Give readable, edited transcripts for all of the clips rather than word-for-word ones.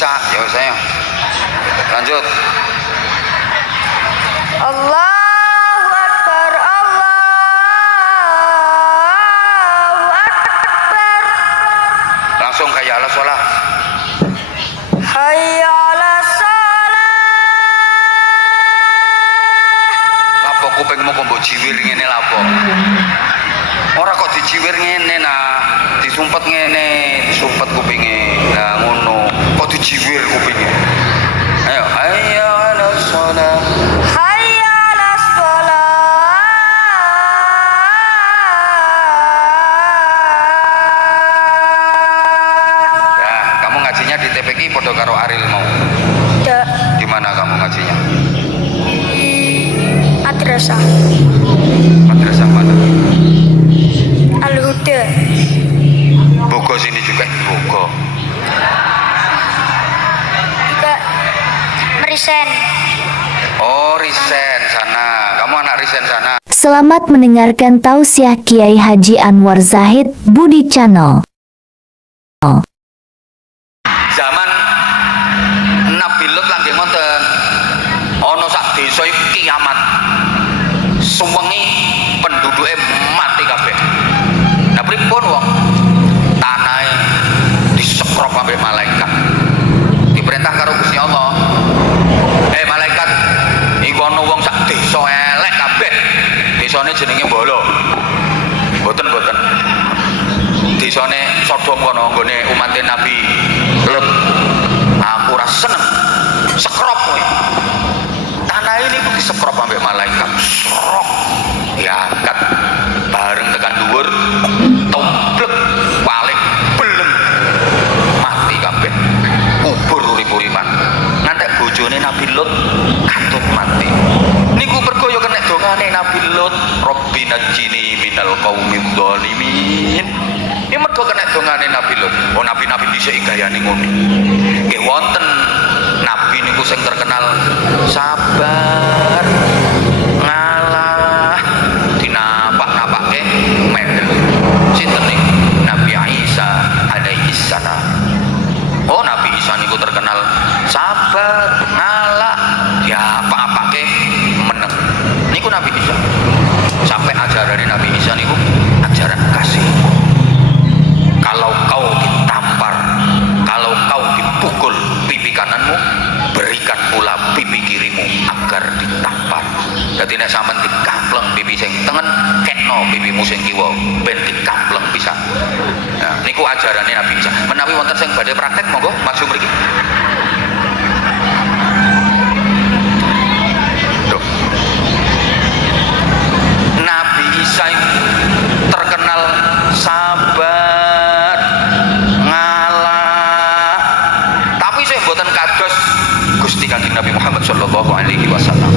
bisa ya saya lanjut. Allahu Akbar, Allahu Akbar. Langsung kayak ala sholat. Hayya 'alas shalah. Lapo kupingmu kok mbok jiwir ngene lapo? Ora kok dijiwir ngene nah, disumpet ngene, disumpet kupinge. Lah ngono, kok dijiwir kupinge. Ayo, hayya 'alas shalah. Hayya 'alas shalah. Ya, kamu ngajinya di TPQ podo karo Aril mau. Tidak. Di mana kamu ngajinya? Madrasah Madrasah mana? Al-Huda. Bogor sini juga, Bogor. Juga Merisen. Oh, Risen sana. Kamu anak Risen sana. Selamat mendengarkan tausiah Kiai Haji Anwar Zahid Budi Channel. Zaman Nabi Lut lagi ngoten. Ono sak desa iki kiamat. Suwengi penduduke mati kabeh. Nah pripun wong? Tanahe disekrop ambek malaikat. Diperintah karo Gusti Allah. Malaikat, iku ana wong sak desa elek kabeh. Desane jenenge Mbolo. Mboten. Desane Sodom kono nggone umat Nabi Lut. Aku ora seneng. Sekrop kowe. Tanah ini ku disekrop ambek malaikat. Srok. Diangkat bareng tekan dhuwur, tomblek paling beleng. Mati kabeh. Kubur urip-uripan. Ngantek bojone Nabi Lut katut mati. Niku mergo ya kena dongane Nabi Lut, Rabbina najjini minal qaumidz dzalimin. Ini mergo kena dongane Nabi Lut. Oh nabi-nabi dhisik gayane ngono. Nggih wonten nabi niku sing terkenal sabar, ngalah, dinapak-napake medal. Sinten niku? Nabi Isa alaihi salam. Oh Nabi Isa niku terkenal sabar, ngalah, ya apa-apake meneng. Niku Nabi Isa. Sampai ajaran Nabi Isa niku ajaran kasih. Kalau kau ditampar, kalau kau dipukul pipi kananmu, berikan pula pipi kirimu agar ditampar. Jadi nek sampean dikampleng pipi sing tengen, kekno pipimu sing kiwa ben dikampleng pisan. Nah, niku ajarane Nabi Isa. Menawi wonten sing badhe praktek monggo maju mriki. Duh. Nabi Isa terkenal sabar, ngalah. Tapi saya mboten kados Gusti Kanjeng Nabi Muhammad sallallahu alaihi wasallam.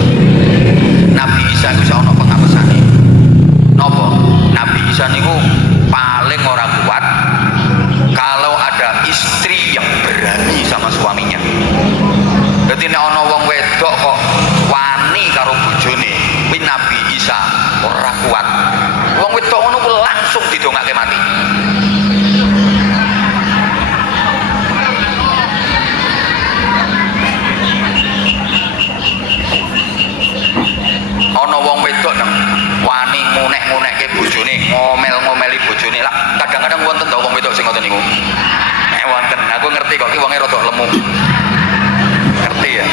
Nabi Isa iku ana pengapesane. Napa? Nabi Isa niku paling ora kuat kalau ada istri yang berani sama suaminya. Jadi nek ana wong wedok kok wani karo bojone, kuwi Nabi Isa ora kuat. Wong wedok ngono ku langsung didongake mati. Ana wong wedok nang wani ngunek-ngunekke bojone, ngomel-ngomeli bojone. Lah kadang-kadang wonten to wong wedok sing ngoten niku. Wonten. Aku ngerti kok iki wonge rada lemu. Ngerti ya?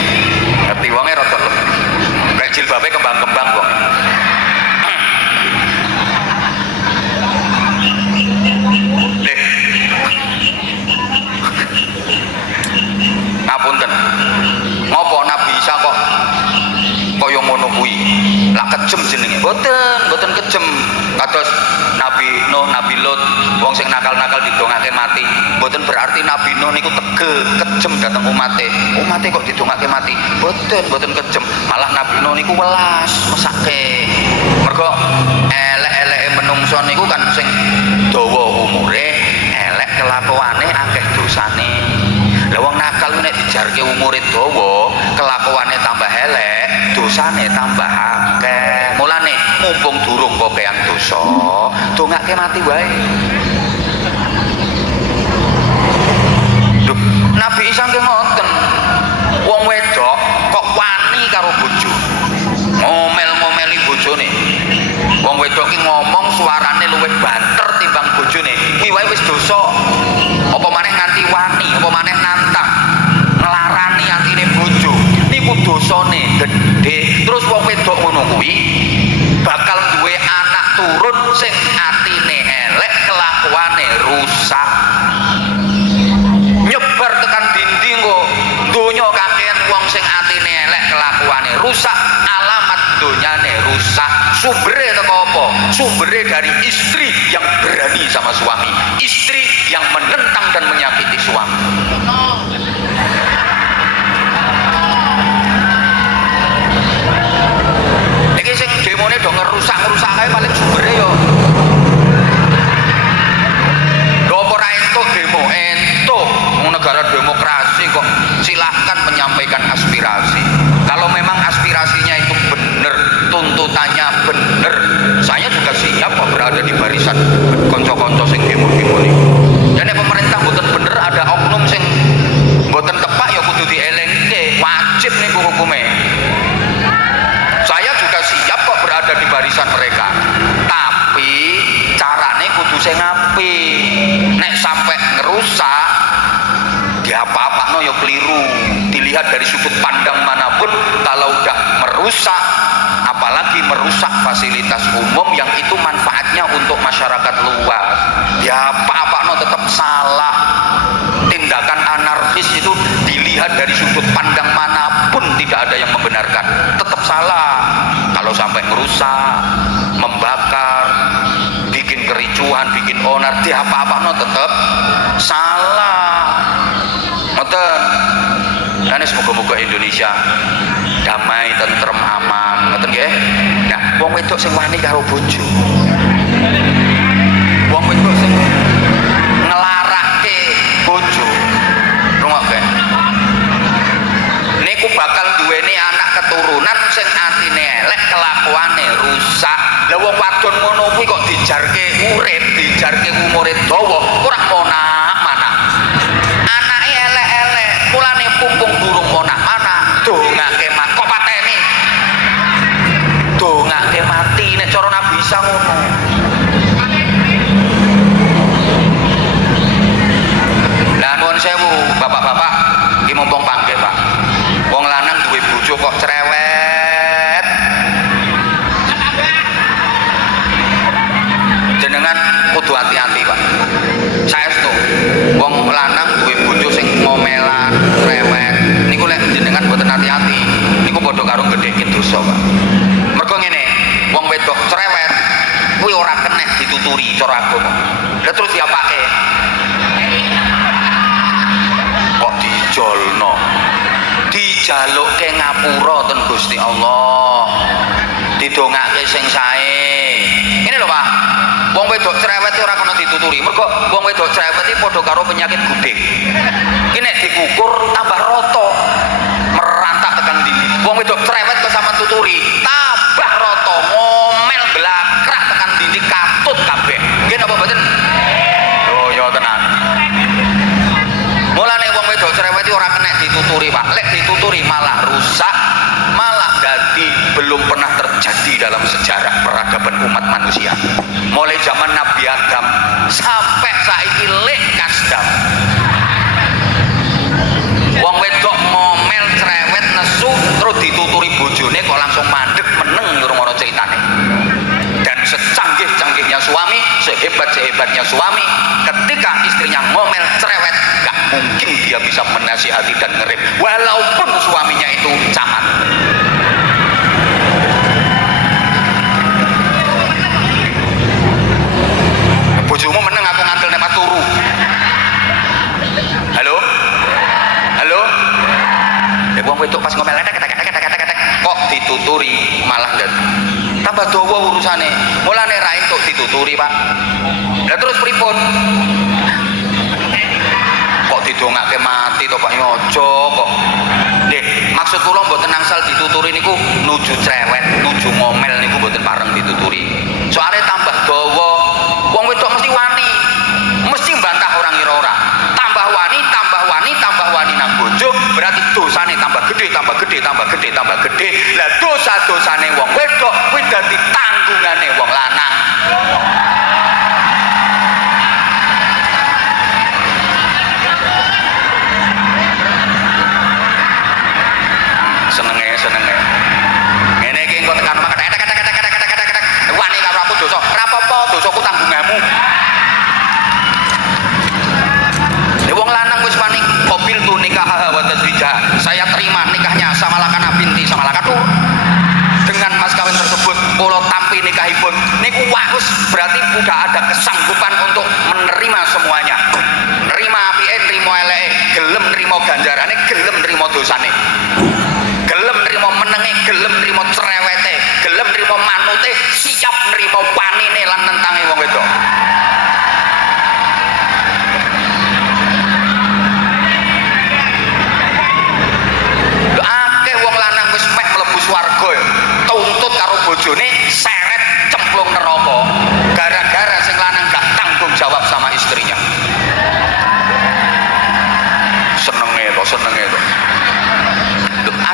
Ngerti wonge rada lemu. Kayak jilbabe kembang-kembang kok. Ngapunten. Ngopo Nabi Isa kok kaya ngono kuwi? Lah kejem jenenge. Mboten kejem. Kados Nabi Nuh, Nabi Lut, wong sing nakal-nakal didongake mati. Mboten berarti Nabi Nuh niku tegel, kejem dateng umate. Umate kok didongake mati. Mboten kejem. Malah Nabi Nuh niku welas, mesake. Mergo elek-eleke menungso niku kan sing dawa umure, elek kelakuane akeh dosane. Lah wong nakal nek dijarke umure dawa, kelakuane tambah elek, dosane tambah akeh. Mulane mumpung durung kokean dosa, dongake mati wae. Duh, Nabi Isa nggih ngoten. dosa, apa maneh nganti wani, apa maneh nantang nglarani atine bojo niku dosane gedhe. Terus wong wedok ngono kuwi bakal duwe anak turun sing atine elek, kelakuane rusak, nyebar tekan dinding kok donya kakean wong sing atine elek, kelakuane rusak, alamat donyane rusak. Sumbere teko apa? Sumbere dari istri yang berani sama suami, istri yang menentang dan menyakiti suami. Iki sing demone do ngerusak-ngerusak kae paling sumbere yo. Lho apa ora entuk demo? Entuk. Wong negara demokrasi kok silahkan menyampaikan aspirasi. Kalau memang aspirasinya itu benar, tuntutannya benar, saya juga siap kok berada di barisan konco-konco sing demo-demo niku. Dan pemerintah mboten bener, ada oknum sing mboten tepak ya kudu dielengke, wajib niku hukume. Saya juga siap kok berada di barisan mereka, tapi carane kudu sing apik. Nek sampai ngerusak ya apa-apa no ya keliru. Dilihat dari sudut pandang manapun, kalau udah merusak, apalagi merusak fasilitas umum yang itu manfaatnya untuk masyarakat luas, ya apa-apa no tetap salah. Tindakan anarkis itu dilihat dari sudut pandang manapun tidak ada yang membenarkan, tetap salah. Kalau sampai merusak, membakar, bikin kericuhan, bikin onar, dia apa-apa no tetap salah. Ngoten. Dan semoga-moga Indonesia damai, tentrem, aman. Ngoten nggih. Nah, wong wedok sing wani karo bojo. Wong wedok sing ngelarake bojo. Rungokke. Niku bakal duweni anak keturunan sing atine elek, kelakuane rusak. Lah wong wadon ngono kuwi kok dijarke urip, dijarke umure dawa, ora monak-manak. Anake elek-elek, mulane pumpung burung monak-manak, dongake mat kok pateni. Dongake mati nek cara Nabi Isa ngono. Lah nuwun sewu, bapak-bapak, iki mumpung panggih, Pak. Wong lanang duwe bojo kok cerewet. Jenengan kudu hati-hati, Pak. Saestu wong lanang duwe bojo sing ngomelan, cerewet. Niku lek jenengan boten hati-hati, niku padha karo gedhekin dosa, Pak. Mergo ngene, wong wedok cerewet kuwi ora kenek dituturi cara agama. Lah terus diapake? Kok dijolno, dijalukke ngapura ten Gusti Allah, didongake sing sae. Ini lho Pak, wong wedok cerewet ora kena dituturi, mergo wong wedok cerewet iki padha karo penyakit gudeg. Iki nek dikukur tambah roto, merantak tekan dindi. Wong wedok cerewet kok sampean tuturi, tambah roto, ngomel blakrak tekan dindi, katut kabeh. Nggih napa mboten? Oh ya tenan. Mulane wong wedok cerewet iki ora kena dituturi, Pak. Lek dituturi malah rusak, malah dadi belum pernah terjadi dalam sejarah peradaban umat manusia. Mulai zaman Nabi Adam sampai saiki lek kasdam. Wong wedok ngomel cerewet nesu terus dituturi bojone kok langsung mandek meneng ngrungokno ceritane. Dan secanggih-canggihnya suami, sehebat-sehebatnya suami, ketika istrinya ngomel cerewet, gak mungkin dia bisa menasihati dan ngerem walaupun suaminya itu camat. Bojomu meneng aku ngantel nek pas turu. Halo? Halo? Ya wong wedok pas ngomel ketek kok dituturi malah ndak tambah dawa urusane. Mulane ra entuk dituturi, Pak. Lah terus pripun? Kok didongake mati to, Pak? Nyojo kok. Nggih, maksud kula mboten angsal dituturi niku nuju cerewet, nuju ngomel niku mboten pareng dituturi. Soale tambah dawa, wong wedok mesti wani. Mesti mbantah orang ngira ora. Tambah wani nang bojo, berarti dosane tambah gede, tambah gede, tambah gede, tambah gede. Lah dosa-dosane wong wedok kuwi dadi tanggungane wong lanang.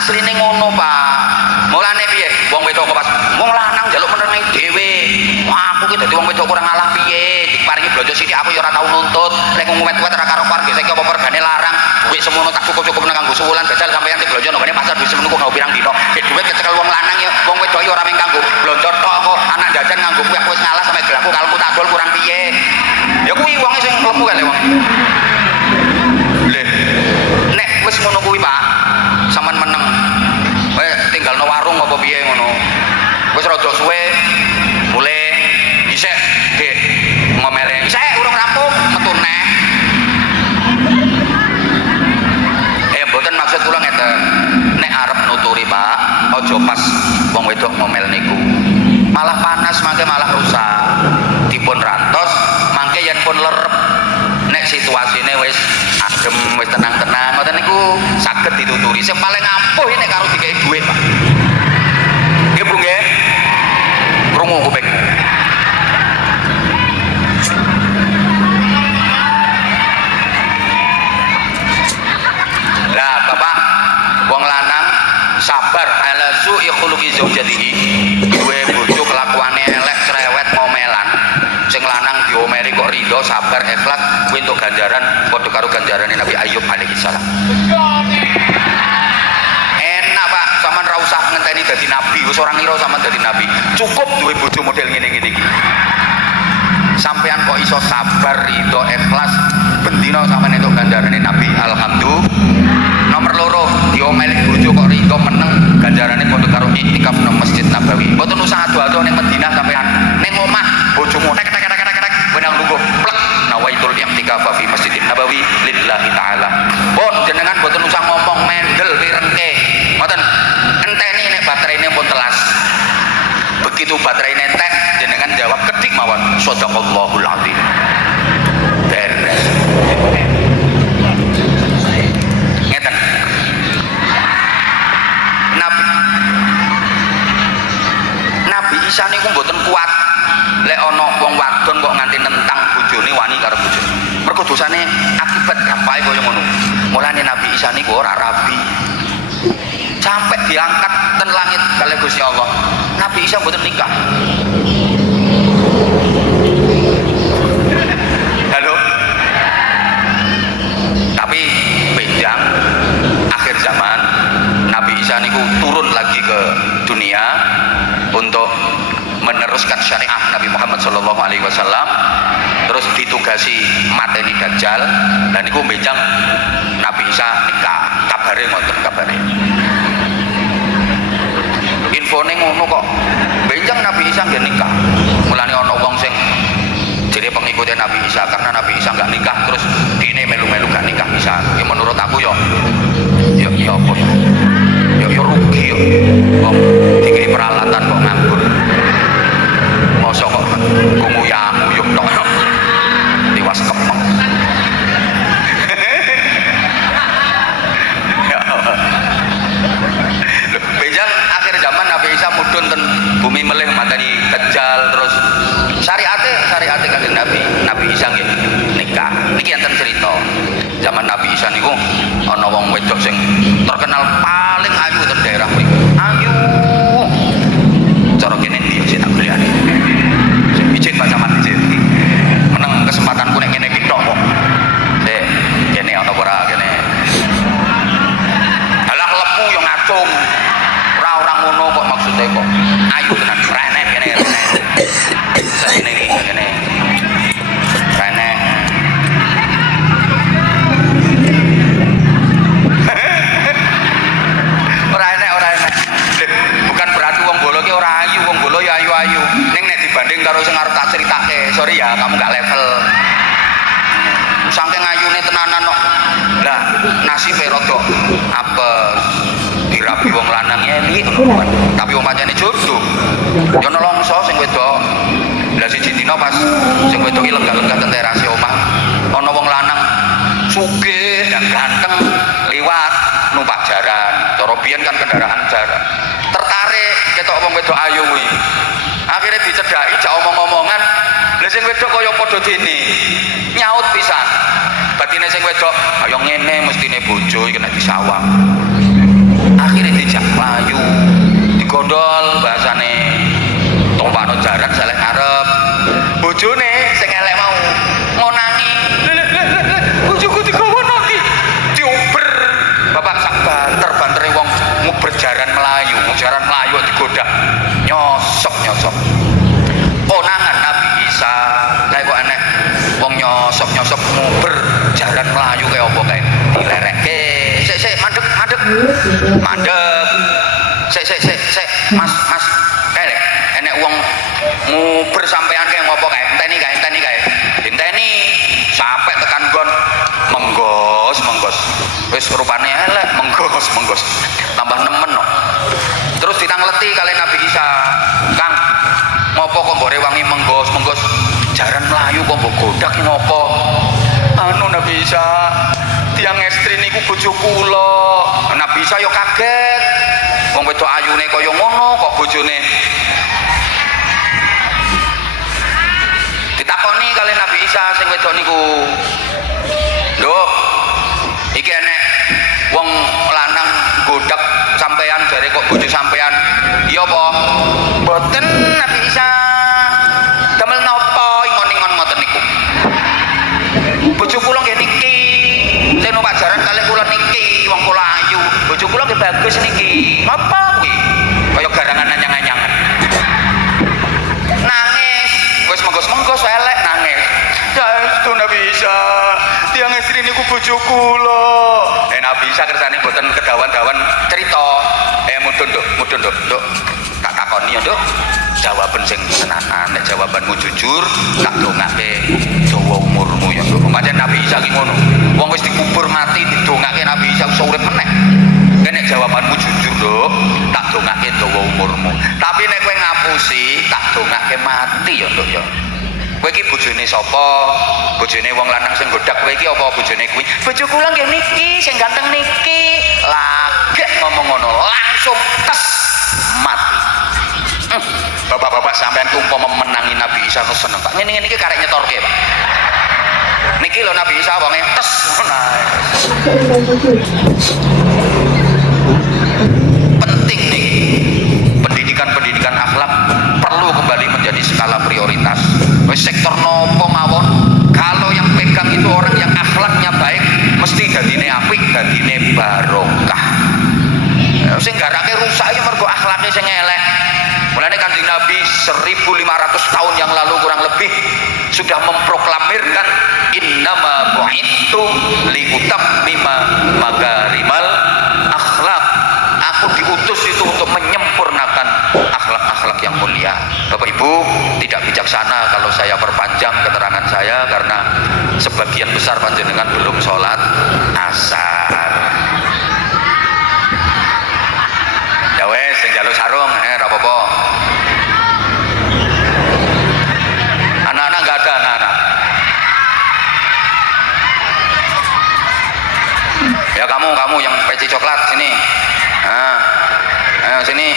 asline ngono Pak. Mulane piye wong wedok kok pas wong lanang njaluk menengi dhewe. Wah aku ki dadi wong wedok kurang alah piye diparingi blonjo sithik aku ya ora tau nuntut nek ngwet-wet ora karo keluarga saiki apa regane larang duit semono tak cukup-cukup nang kanggo suwulan jajal sampeyan ti blonjo nang pasar duit semono kok pirang dino duit kecekel wong lanang ya wong wedok ya ora mung kanggo blonjo tok kok anak jajan nganggo kuwi aku wis ngalah sampe gelamku kalku tak dol kurang piye ya kuwi wonge sing klebu kale wong lho nek wis ngono kuwi Pak sampean meneng tinggalno warung apa piye ngono wis rada suwe mulai isek Dek ngomele isek urung rampung metu neh mboten maksud kula ngeten nek arep nuturi Pak aja pas wong wedok ngomel niku malah panas mangke malah rusak dipun rantos mangke yen pun lerep nek situasine wis adem wis tenang-tenang ngoten niku saged dituturi sing paling ampuh nek karo dikei dhuwit Pak nggih Bu nggih krungu kuping lah Bapak wong lanang sabar ala su'i khuluqi zaujatihi duwe bojo kelakuane elek cerewet ngomelan sing lanang diomeli kok rido sabar ikhlas kuwi entuk ganjaran padha karo ganjarane Nabi Ayub alaihi salam enak Pak sampean ra usah ngenteni dadi nabi wis ora ngira sampean dadi nabi cukup duwe bojo model ngene-ngene iki sampean kok iso sabar rido ikhlas bendina sampean entuk ganjarane Nabi alhamdulillah nomor loro diomeli bojo kok rido meneng ganjarane padha karo iktikaf nang Masjid Nabawi mboten usah adu-adu ning Madinah sampean ning omah bojomu tek benang lungguh plek nawaitul iktikaf fi Masjid Nabawi lillahi taala pun jenengan mboten usah ngomong mendel pirengke mboten enteni nek baterainya pun telas begitu baterainya entek jenengan jawab kedik mawon shadaqallahul azim beres ngeten Nabi Isa niku mboten kuat lek ana wong wadon kok nganti nentang bojone wani karo bojone mergo dosane akibat gampae kaya ngono mulane Nabi Isa niku ora rabi sampai diangkat ten langit kali Gusti Allah Nabi Isa mboten nikah halo tapi benjang akhir zaman Nabi Isa niku turun lagi ke dunia untuk meneruskan syariat Nabi Muhammad SAW terus ditugasi mateni Dajjal dan niku benjang Nabi Isa nikah kabare ngoten kabare infone ngono kok benjang Nabi Isa nggih nikah mulane ana wong sing jadi pengikutnya Nabi Isa karena Nabi Isa nggak nikah terus dine melu-melu gak nikah bisa ya menurut aku yo apa yo rugi yo kok dikei peralatan kok nganggur mosok kok nguyang-nguyung tok tiwas kepeng benjang akhir zaman Nabi Isa mudhun ten bumi melih mateni Dajjal terus syariate kanjeng Nabi Isa nggih nikah niki enten cerita zaman Nabi Isa niku ana wong wedok sing terkenal paling ayu ten daerah mriku ayu cara kene ndi sing tak golekane sing izin Pak Camat izin meneng kesempatanku nek ngene iki tok kok kene ana ora kene alah lemu yo ngacung ora ngono kok maksudnya kok ayu tenan rene kene sakjane iki kene rene ora enak bukan berarti wong bolo ki ora ayu wong bolo ya ayu-ayu ning nek dibanding karo sing arep tak critake sorry ya kamu gak level saking ayune tenanan kok lah nasibe rada apes dirabi wong lanang eli tapi wong pancene jodoh yo nelongso sing wedok lah siji dina pas sing wedok iki lenggah-lenggah ten terase omah ana wong lanang sugih dan ganteng liwat numpak jaran cara biyen kan kendaraan jaran tertarik ketok wong wedok ayu kuwi akhirnya dicedhaki jak omong-omongan lha sing wedok kaya padha dene nyaut pisan batine sing wedok ayo ngene mestine bojo iki nek disawang akhirnya mandek. Sik, Mas. Kae enek wong nguber sampean kae ngopo kae? Enteni kae. Enteni sampai tekan gon menggos. Wis rupane elek menggos. Tambah nemen no. Terus ditangleti kali Nabi Isa. Kang, ngopo kok mbok rewangi menggos? Jaran mlayu kok mbok godak ngopo? Anu Nabi Isa, tiang estri niku bojo kula. Nabi Isa yo kaget. Wong wedok ayune kaya ngono kok bojone. Ditakoni kali Nabi Isa sing wedok niku. Nduk, iki enek wong lanang godak sampean jare kok bojo sampean. Iya apa? Mboten Nabi Isa. Damel napa ingon-ingon ngoten niku? Bojo kula nggih niki. Sing numpak jaran kalih kula niki, wong kula ayu. Bojo kula nggih bagus niki. Apa kuwi? Kaya garangan anyang-anyangan. Nangis, wis menggos-menggos elek nangis. Saestu Nabi Isa, tiang istri niku bojo kula. Nabi Isa kersane boten kedawan-dawan cerita. Mudun nduk. Tak takoni yo nduk. Jawaban sing tenanan, nek jawabanmu jujur, tak dongake dawa umurmu ya nduk. Pancen Nabi Isa ki ngono. Wong wis dikubur mati didongake Nabi Isa iso urip meneh. Nek jawabanmu jujur nduk, tak dongake dawa umurmu. Tapi nek kowe ngapusi, tak dongake mati ya nduk ya. Kowe iki bojone sapa? Bojone wong lanang sing godak kowe iki apa bojone kuwi? Bojo kula nggih niki, sing ganteng niki. Lagek ngomong ngono, langsung tes mati. Bapak-bapak sampean umpama menangi Nabi Isa nu seneng Pak. Ngene-ngene iki karek nyetorke, Pak. Niki lho Nabi Isa wonge tes ngono. Penting nih. Pendidikan akhlak perlu kembali menjadi skala prioritas. Sektor nopo mawon, kalau yang pegang itu orang yang akhlaknya baik, mesti dadine apik, dadine barokah. Sing garake rusak ya mergo akhlake sing elek. Mulane Kanjeng Nabi 1500 tahun yang lalu kurang lebih sudah memproklamirkan innama bu'itsu liutammima makarimal akhlak. Aku diutus itu untuk menyempurnakan akhlak-akhlak yang mulia. Bapak Ibu, tidak bijaksana kalau saya perpanjang keterangan saya karena sebagian besar panjenengan belum sholat asar. Ya wes, sing njaluk sarung, ra apa-apa. Anak-anak enggak ada anak-anak. Ya kamu yang peci coklat sini. Nah, ayo sini.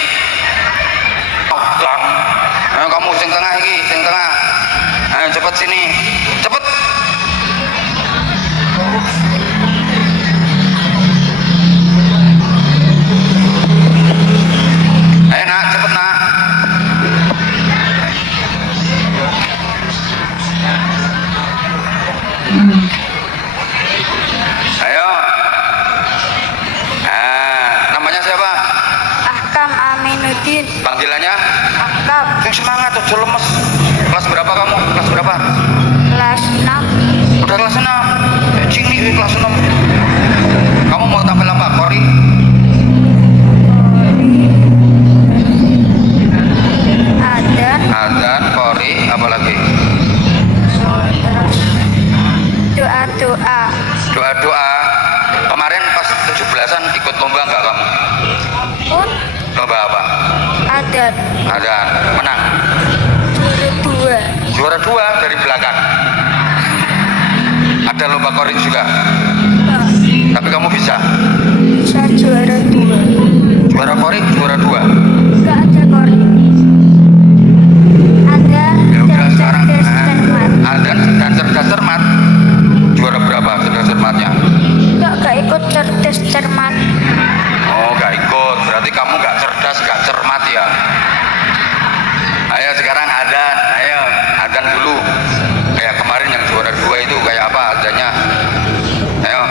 Kamu sing tengah iki, sing tengah. Ayo cepet sini. Cepet. Ayo nak, cepet nak. Ayo. Namanya siapa? Ahkam Aminuddin. Panggilannya? Ahkam. Yang semangat, aja lemes. Kelas berapa kamu? Kelas berapa? Kelas 6. Udah kelas 6. Cini kelas 6. Kamu mau tampil apa? Kori? Adzan, kori, apa lagi? Doa-doa. Doa-doa. Kemarin pas 17-an ikut lomba enggak kamu? Lomba apa? Adzan. Adzan. Menang? Juara 2. Juara 2 dari belakang. Ada lomba kori juga. Tapi kamu bisa? Bisa juara 2. Juara kori, juara 2. Enggak ada kori. Ada Ya udah dan sekarang cerdas cermat. Adzan dan cerdas cermat. Juara berapa cerdas cermatnya? Enggak ikut cerdas cermat. Oh, gak ikut. Berarti kamu gak cerdas, gak cermat ya. Ayo sekarang adzan, ayo adzan dulu. Kayak kemarin yang juara 2 itu kayak apa adzannya? Ayo.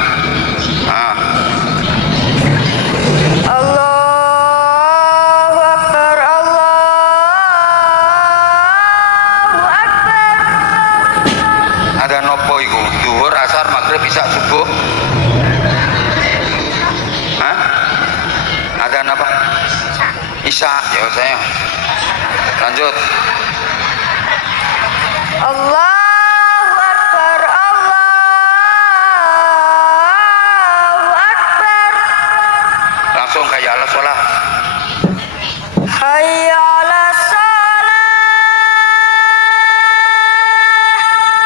Allahu Akbar, Allahu Akbar. Ada nopo iku? Zuhur, asar, maghrib, isya, subuh. Hah? Isya ya saya lanjut. Allahu Akbar, Allahu Akbar. Langsung kayak ala sholat. Hayya 'alas shalah.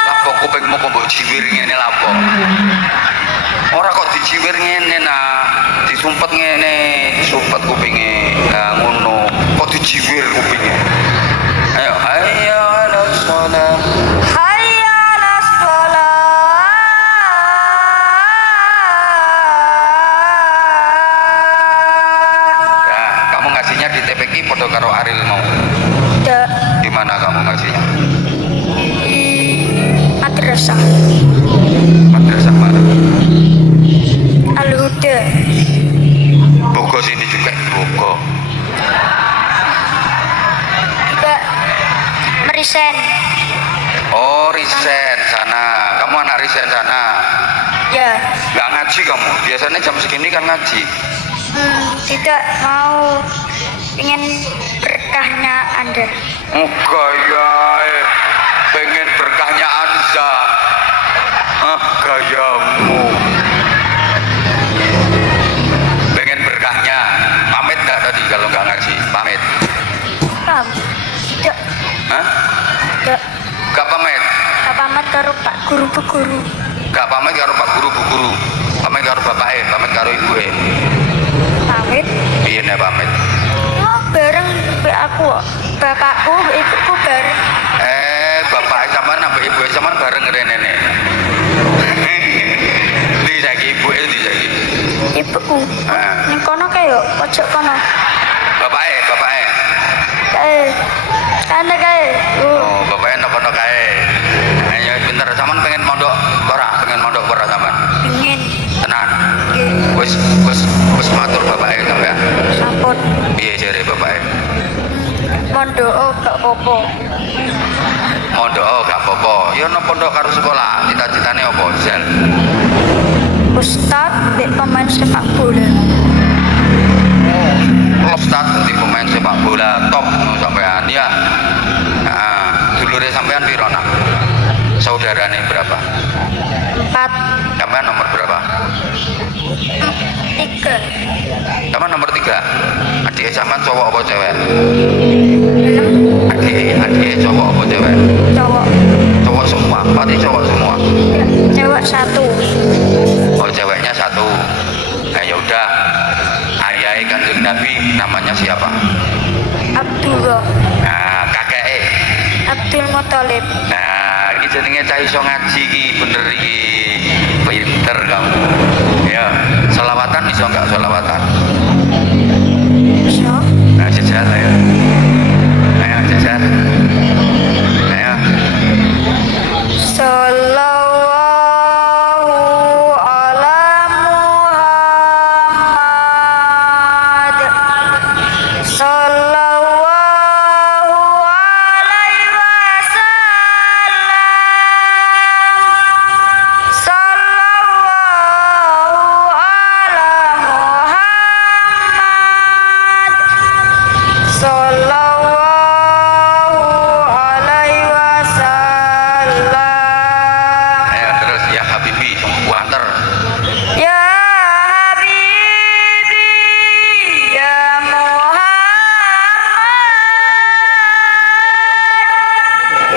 Lapo kupingmu kok mbok jiwir ngene lapo? Ora kok dijiwir ngene nak, disumpet ngene, disumpet kupinge. Lah ngono, kok dijiwir kupinge. Ayo, hayya 'alas shalah. Hayya 'alas shalah. Ya, kamu ngasihnya di TPQ foto karo Aril mau. Tidak Di mana kamu ngasihnya? madrasah Madrasah mana? Al-Huda. Bogor sini juga, Bogor. Juga Merisen. Oh, Risen sana. Kamu anak Risen sana. Ya. Nggak ngaji kamu. Biasanya jam segini kan ngaji. Tidak mau, ingin berkahnya Anda. Oh gaya, pengen berkahnya Anda. Ah gayamu. Pengen berkahnya. Pamit nggak tadi kalau nggak ngaji? Pamit. Paham? Tidak, Hah? tidak. Gak pamit. Tak pamit karo Pak Guru Bu Guru. Gak pamit karo Pak Guru Bu Guru. Pamit karo bapake, pamit karo ibuke. Pamit. Piye nek pamit? Oh, bareng mbek aku kok. Bapakku, mbek ibuku bareng. Bapak sampean ambek ibu sampean bareng rene nek. Di saiki ibuke di saiki. Ibuku. Ah. Ning kono kae yo, pojok kono. Bapake. Kae. Kana kae. Oh, bapake nopo kae. Ayo pinter sampean pengen mondok ora? Pengen mondok ora sampean? Ingin. Tenan. Nggih. Wis matur bapake sampean. Sampun. Piye jare bapake? Mondok gak apa-apa. Mondok gak apa-apa. Ya ono pondok karo sekolah. Cita-citane apa, Zel? Ustaz, mbek pemain sepak bola. Ustaz dadi pemain sepak bola top ngono sampean ya. Nah, dulure sampean piro nak? Saudarane berapa? 4, Sampean nomor berapa? 3. Sampean nomor 3. Adik sampean cowok apa cewek? Belum Adik cowok apa cewek? cowok. Cowok semua. Berarti cowok semua. Cewek 1. Oh, ceweknya 1. Nah, ya udah. Ayah Kanjeng Nabi namanya siapa? Abdullah. Nah, kakeke. Abdul Muthalib. Nah, ini jenenge cah iso ngaji iki bener iki. Pinter kamu. Ya, selawatan iso enggak selawatan? So, Nah, jajan ayo. Ayo jajan. Ayo. Sallallahu ala Muhammad. Sallallahu alaihi wasallam. Sallallahu ala Muhammad. Sallallahu alaihi wasallam. Ayo terus ya Habibi, sembuh antar. Ya Habibi, ya Muhammad,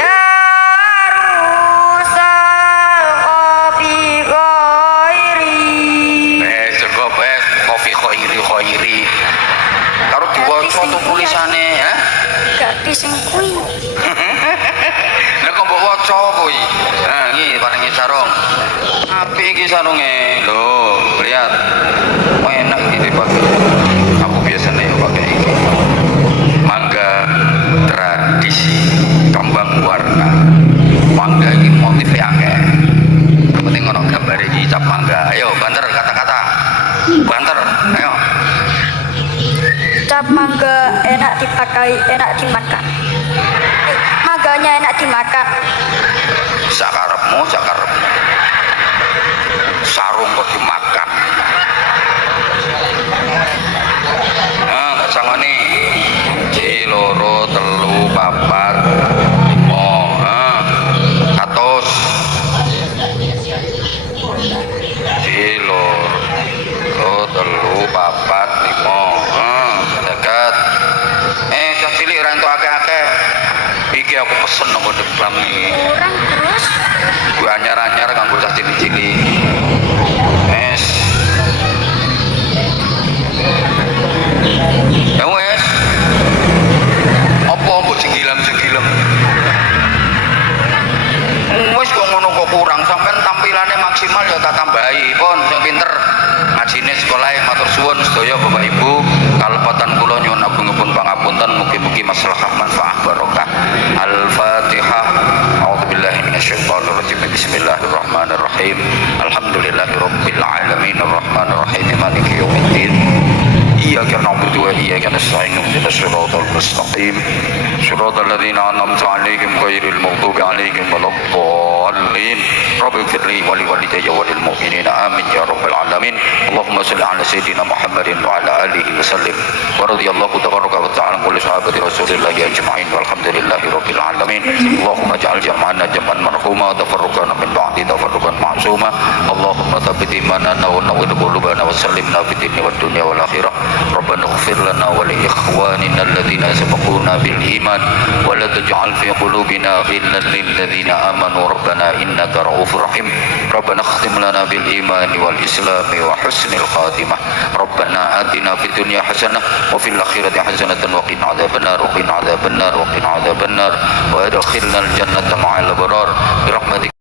ya Rusal Qabi Ghairi. Cukup kopi khairi. Karo diwaca tuh tulisane, ha? Gak disengkui. Lah kok mbok waca kuwi? Nah, iki paringi sarung. Apik iki sarunge. Lho, lihat. Oh, enak iki dipakai. Aku biasanya ya pakai iki. Mangga tradisi kembang warna. Mangga iki motifnya akeh. Yang penting ono gambar iki cap mangga. Ayo, banter kata-kata. Banter, ayo. Cap mangga enak dipakai, enak dimakan. Mangganya enak dimakan. Sakarepmu. Sarung kok dimakan. Nah, tak sangoni. lor telu papat lima dekat cah cilik ra entuk akeh-akeh iki aku pesen nomor deklam iki Kurang terus. gue anyar-anyar kanggo cah cilik-cilik wes ya wes apa mbok jegilang-jegilang wes kok ngono kok kurang sampean tampilannya maksimal ya tak tambahi pon sing pinter ngajine sekolah yang matur suwun sedaya Bapak Ibu kalepatan kula nyuwun agungipun pangapunten mugi-mugi maslahah manfaat barokah Al-Fatihah A'udzubillahi minasyaitonir rajim Bismillahirrahmanirrahim Alhamdulillahirabbil alamin arrahmanir rahim maliki yaumiddin Iyyaka na'budu wa iyyaka nasta'in ihdinas siratal mustaqim siratal ladzina an'amta 'alaihim ghairil maghdubi 'alaihim waladdallin Rabbi ighfirli wa liwalidayya wa lil mu'minina amin ya rabbal alamin Allahumma shalli 'ala sayyidina Muhammadin wa 'ala alihi wa sallim wa radhiyallahu tabaraka wa ta'ala kulli sahabati rasulillahi ajma'in walhamdulillahi rabbil alamin Allahumma ij'al jam'ana jam'an marhuma tafarruqana min ba'di tafarruqan ma'suma Allahumma thabbit imanana wa nawwir qulubana wa sallimna fid dunya wad dunya wal akhirah ربنا اغفر لنا ولإخواننا الذين سبقونا بالإيمان ولا تجعل في قلوبنا غلا للذين آمنوا ربنا إنك رؤوف رحيم ربنا اختم لنا بالإيمان والإسلام وحسن الخاتمة ربنا آتنا في الدنيا حسنة وفي الآخرة حسنة وقنا عذاب النار وقنا عذاب النار وقنا عذاب النار وأدخلنا الجنة مع الأبرار برحمتك